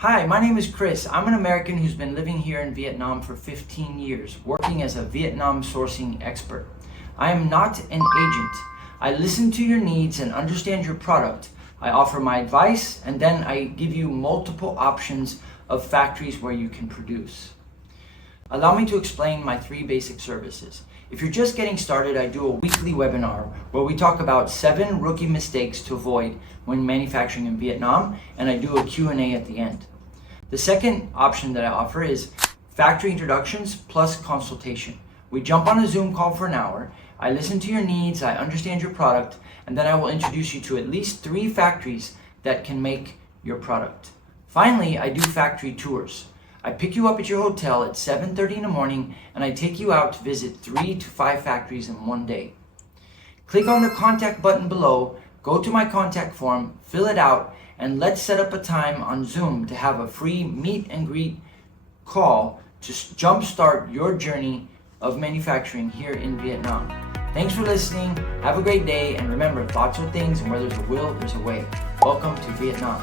Hi, my name is Chris. I'm an American who's been living here in Vietnam for 15 years, working as a Vietnam sourcing expert. I am not an agent. I listen to your needs and understand your product. I offer my advice, and then I give you multiple options of factories where you can produce. Allow me to explain my 3 basic services. If you're just getting started, I do a weekly webinar where we talk about 7 rookie mistakes to avoid when manufacturing in Vietnam, and I do a Q&A at the end. The second option that I offer is factory introductions plus consultation. We jump on a Zoom call for an hour, I listen to your needs, I understand your product, and then I will introduce you to at least 3 factories that can make your product. Finally, I do factory tours. I pick you up at your hotel at 7:30 in the morning and I take you out to visit 3 to 5 factories in one day. Click on the contact button below, go to my contact form, fill it out, and let's set up a time on Zoom to have a free meet and greet call to jumpstart your journey of manufacturing here in Vietnam. Thanks for listening, have a great day, and remember, thoughts are things, and where there's a will, there's a way. Welcome to Vietnam.